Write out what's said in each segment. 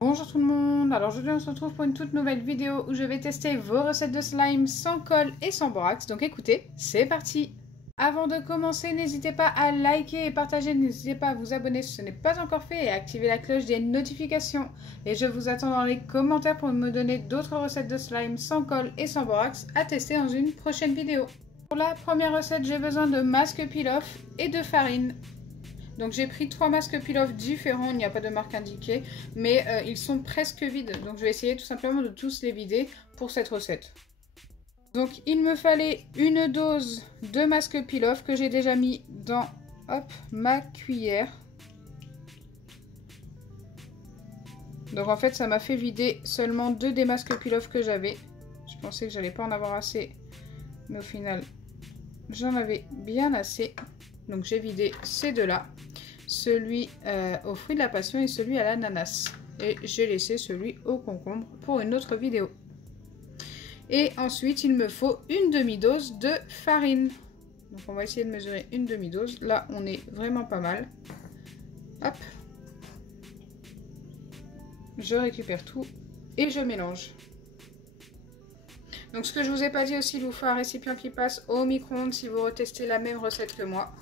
Bonjour tout le monde, alors aujourd'hui on se retrouve pour une toute nouvelle vidéo où je vais tester vos recettes de slime sans colle et sans borax, donc écoutez, c'est parti. Avant de commencer, n'hésitez pas à liker et partager, n'hésitez pas à vous abonner si ce n'est pas encore fait et à activer la cloche des notifications. Et je vous attends dans les commentaires pour me donner d'autres recettes de slime sans colle et sans borax à tester dans une prochaine vidéo. Pour la première recette, j'ai besoin de masque peel-off et de farine. Donc j'ai pris 3 masques peel-off différents, il n'y a pas de marque indiquée, mais ils sont presque vides. Donc je vais essayer tout simplement de tous les vider pour cette recette. Donc il me fallait une dose de masque peel-off que j'ai déjà mis dans ma cuillère. Donc en fait ça m'a fait vider seulement 2 des masques peel-off que j'avais. Je pensais que j'allais pas en avoir assez, mais au final j'en avais bien assez. Donc j'ai vidé ces deux-là. Celui au fruit de la passion et celui à l'ananas. Et j'ai laissé celui au concombre pour une autre vidéo. Et ensuite, il me faut une demi-dose de farine. Donc on va essayer de mesurer une demi-dose. Là, on est vraiment pas mal. Hop. Je récupère tout et je mélange. Donc ce que je vous ai pas dit aussi, il vous faut un récipient qui passe au micro-ondes si vous retestez la même recette que moi.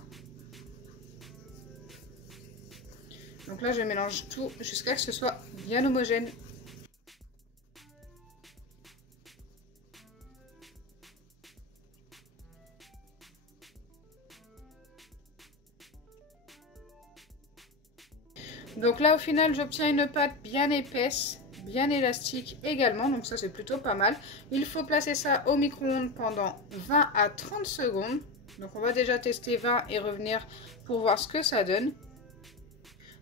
Donc là, je mélange tout jusqu'à ce que ce soit bien homogène. Donc là, au final, j'obtiens une pâte bien épaisse, bien élastique également. Donc ça, c'est plutôt pas mal. Il faut placer ça au micro-ondes pendant 20 à 30 secondes. Donc on va déjà tester 20 et revenir pour voir ce que ça donne.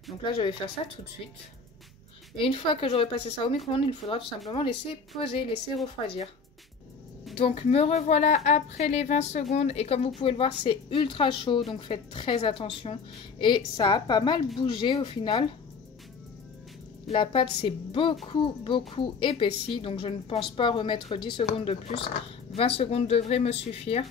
Donc là, je vais faire ça tout de suite. Et une fois que j'aurai passé ça au micro-ondes, il faudra tout simplement laisser poser, laisser refroidir. Donc me revoilà après les 20 secondes et comme vous pouvez le voir, c'est ultra chaud, donc faites très attention. Et ça a pas mal bougé au final. La pâte s'est beaucoup épaissie, donc je ne pense pas remettre 10 secondes de plus. 20 secondes devrait me suffire.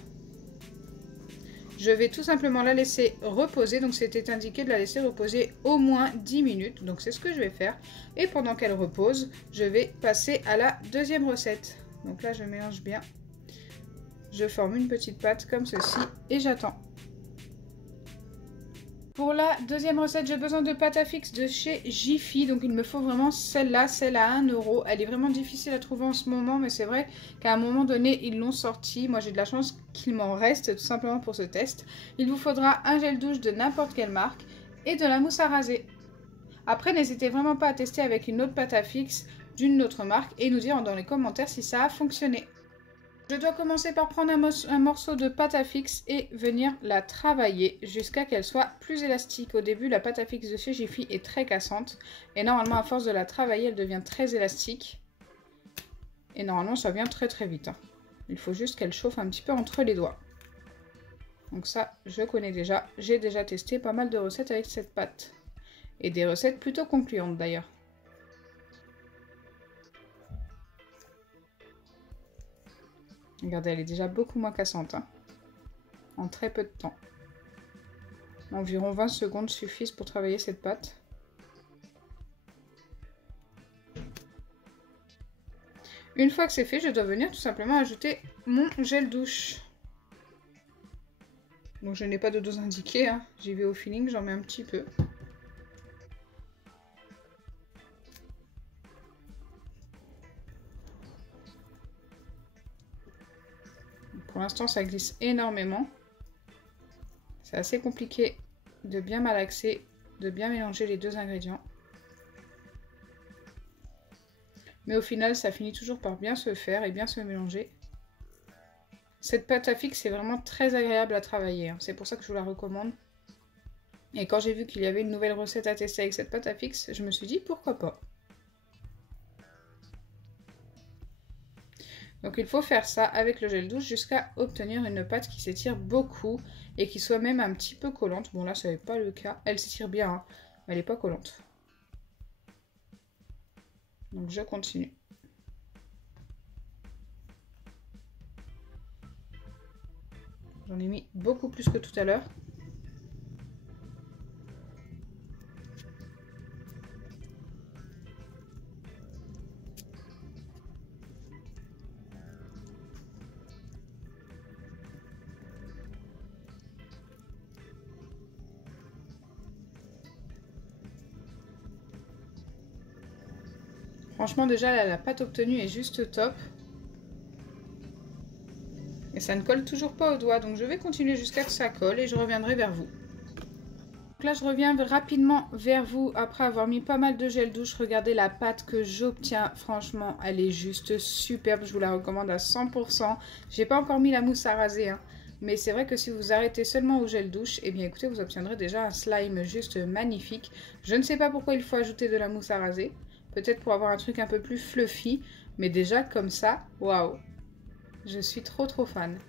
Je vais tout simplement la laisser reposer, donc c'était indiqué de la laisser reposer au moins 10 minutes. Donc c'est ce que je vais faire. Et pendant qu'elle repose, je vais passer à la deuxième recette. Donc là je mélange bien. Je forme une petite pâte comme ceci et j'attends. Pour la deuxième recette, j'ai besoin de pâte à fixe de chez Jiffy. Donc il me faut vraiment celle-là, celle à 1 €. Elle est vraiment difficile à trouver en ce moment, mais c'est vrai qu'à un moment donné, ils l'ont sortie. Moi, j'ai de la chance qu'il m'en reste tout simplement pour ce test. Il vous faudra un gel douche de n'importe quelle marque et de la mousse à raser. Après, n'hésitez vraiment pas à tester avec une autre pâte à fixe d'une autre marque et nous dire dans les commentaires si ça a fonctionné. Je dois commencer par prendre un morceau de pâte à fixe et venir la travailler jusqu'à qu'elle soit plus élastique. Au début, la pâte à fixe de chez Jiffy est très cassante et normalement, à force de la travailler, elle devient très élastique. Et normalement, ça vient très vite. Hein. Il faut juste qu'elle chauffe un petit peu entre les doigts. Donc ça, je connais déjà. J'ai déjà testé pas mal de recettes avec cette pâte. Et des recettes plutôt concluantes d'ailleurs. Regardez, elle est déjà beaucoup moins cassante, hein, en très peu de temps. Environ 20 secondes suffisent pour travailler cette pâte. Une fois que c'est fait, je dois venir tout simplement ajouter mon gel douche. Donc je n'ai pas de dose indiquée, hein. J'y vais au feeling, j'en mets un petit peu. Pour l'instant, ça glisse énormément. C'est assez compliqué de bien malaxer, de bien mélanger les deux ingrédients. Mais au final, ça finit toujours par bien se faire et bien se mélanger. Cette pâte à fixe est vraiment très agréable à travailler. Hein. C'est pour ça que je vous la recommande. Et quand j'ai vu qu'il y avait une nouvelle recette à tester avec cette pâte à fixe, je me suis dit pourquoi pas. Donc il faut faire ça avec le gel douche jusqu'à obtenir une pâte qui s'étire beaucoup et qui soit même un petit peu collante. Bon là ça n'est pas le cas, elle s'étire bien, hein, mais elle n'est pas collante. Donc je continue. J'en ai mis beaucoup plus que tout à l'heure. Franchement, déjà, là, la pâte obtenue est juste top. Et ça ne colle toujours pas au doigt, donc je vais continuer jusqu'à ce que ça colle et je reviendrai vers vous. Donc là, je reviens rapidement vers vous après avoir mis pas mal de gel douche. Regardez la pâte que j'obtiens. Franchement, elle est juste superbe. Je vous la recommande à 100%. J'ai pas encore mis la mousse à raser, hein. Mais c'est vrai que si vous arrêtez seulement au gel douche, eh bien écoutez, vous obtiendrez déjà un slime juste magnifique. Je ne sais pas pourquoi il faut ajouter de la mousse à raser. Peut-être pour avoir un truc un peu plus fluffy. Mais déjà comme ça, waouh! Je suis trop fan.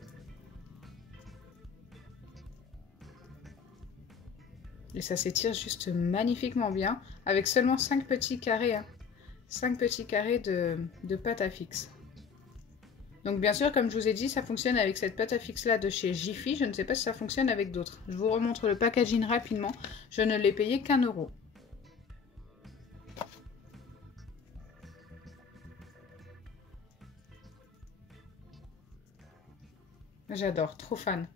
Et ça s'étire juste magnifiquement bien, avec seulement 5 petits carrés, hein. 5 petits carrés de pâte à fixe. Donc bien sûr, comme je vous ai dit, ça fonctionne avec cette pâte à fixe là de chez Jiffy. Je ne sais pas si ça fonctionne avec d'autres. Je vous remontre le packaging rapidement. Je ne l'ai payé qu'1 €. J'adore, trop fan.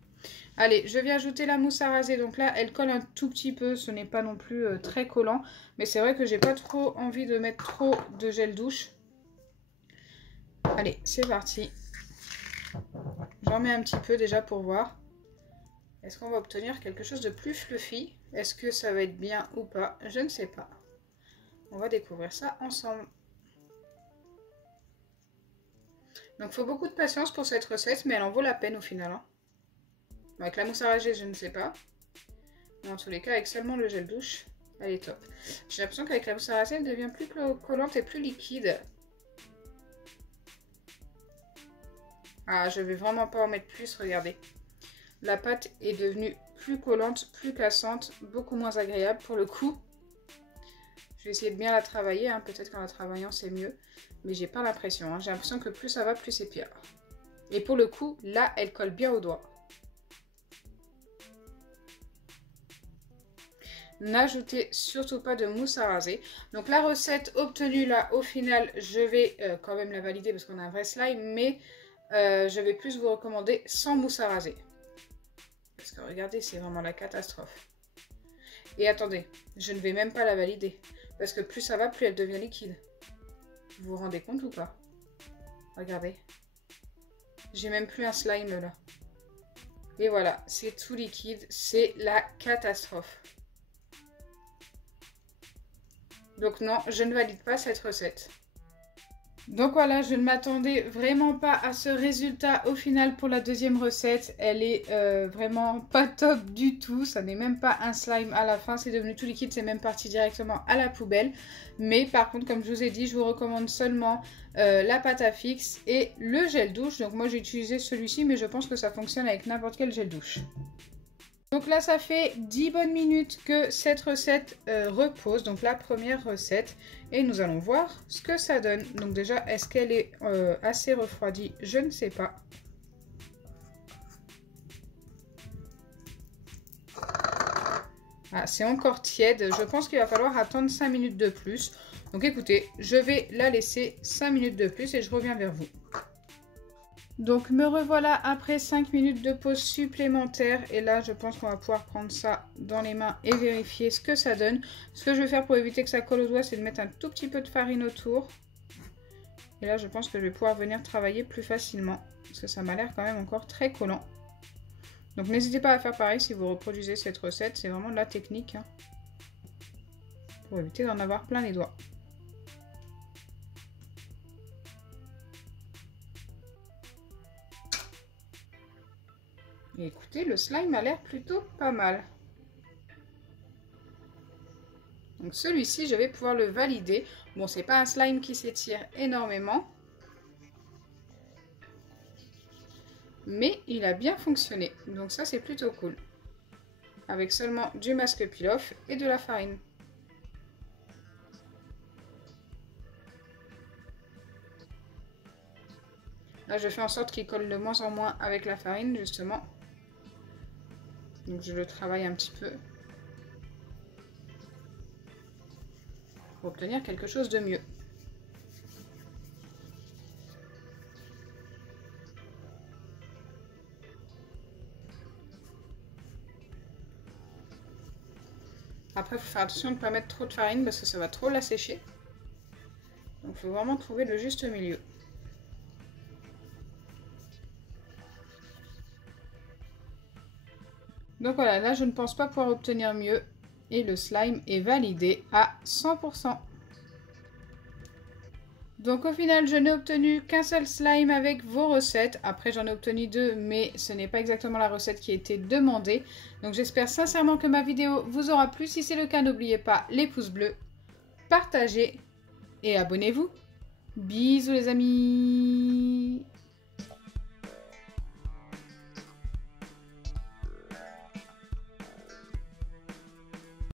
Allez, je viens ajouter la mousse à raser. Donc là, elle colle un tout petit peu. Ce n'est pas non plus très collant. Mais c'est vrai que j'ai pas trop envie de mettre trop de gel douche. Allez, c'est parti. J'en mets un petit peu déjà pour voir. Est-ce qu'on va obtenir quelque chose de plus fluffy? Est-ce que ça va être bien ou pas? Je ne sais pas. On va découvrir ça ensemble. Donc, il faut beaucoup de patience pour cette recette, mais elle en vaut la peine au final, hein. Avec la mousse à raser, je ne sais pas. Mais en tous les cas, avec seulement le gel douche, elle est top. J'ai l'impression qu'avec la mousse à raser, elle devient plus collante et plus liquide. Ah, je vais vraiment pas en mettre plus, regardez. La pâte est devenue plus collante, plus cassante, beaucoup moins agréable pour le coup. Je vais essayer de bien la travailler, hein. Peut-être qu'en la travaillant c'est mieux. Mais j'ai pas l'impression, hein. J'ai l'impression que plus ça va, plus c'est pire. Et pour le coup, là, elle colle bien au doigt. N'ajoutez surtout pas de mousse à raser. Donc la recette obtenue là, au final, je vais quand même la valider parce qu'on a un vrai slime. Mais je vais plus vous recommander sans mousse à raser. Parce que regardez, c'est vraiment la catastrophe. Et attendez, je ne vais même pas la valider. Parce que plus ça va, plus elle devient liquide. Vous vous rendez compte ou pas? Regardez. J'ai même plus un slime là. Et voilà, c'est tout liquide. C'est la catastrophe. Donc non, je ne valide pas cette recette. Donc voilà, je ne m'attendais vraiment pas à ce résultat au final pour la deuxième recette. Elle est vraiment pas top du tout. Ça n'est même pas un slime à la fin. C'est devenu tout liquide, c'est même parti directement à la poubelle. Mais par contre, comme je vous ai dit, je vous recommande seulement la pâte à fixe et le gel douche. Donc moi j'ai utilisé celui-ci, mais je pense que ça fonctionne avec n'importe quel gel douche. Donc là, ça fait 10 bonnes minutes que cette recette repose, donc la première recette. Et nous allons voir ce que ça donne. Donc déjà, est-ce qu'elle est assez refroidie? Je ne sais pas. Ah, c'est encore tiède. Je pense qu'il va falloir attendre 5 minutes de plus. Donc écoutez, je vais la laisser 5 minutes de plus et je reviens vers vous. Donc me revoilà après 5 minutes de pause supplémentaire et là je pense qu'on va pouvoir prendre ça dans les mains et vérifier ce que ça donne. Ce que je vais faire pour éviter que ça colle aux doigts, c'est de mettre un tout petit peu de farine autour. Et là je pense que je vais pouvoir venir travailler plus facilement parce que ça m'a l'air quand même encore très collant. Donc n'hésitez pas à faire pareil si vous reproduisez cette recette, c'est vraiment de la technique, hein, pour éviter d'en avoir plein les doigts. Et écoutez, le slime a l'air plutôt pas mal. Donc celui-ci, je vais pouvoir le valider. Bon, c'est pas un slime qui s'étire énormément. Mais il a bien fonctionné. Donc ça, c'est plutôt cool. Avec seulement du masque peel-off et de la farine. Là, je fais en sorte qu'il colle de moins en moins avec la farine, justement. Donc je le travaille un petit peu pour obtenir quelque chose de mieux. Après, il faut faire attention de ne pas mettre trop de farine parce que ça va trop la sécher. Donc il faut vraiment trouver le juste milieu. Donc voilà, là je ne pense pas pouvoir obtenir mieux. Et le slime est validé à 100%. Donc au final, je n'ai obtenu qu'un seul slime avec vos recettes. Après, j'en ai obtenu 2, mais ce n'est pas exactement la recette qui a été demandée. Donc j'espère sincèrement que ma vidéo vous aura plu. Si c'est le cas, n'oubliez pas les pouces bleus, partagez et abonnez-vous. Bisous les amis!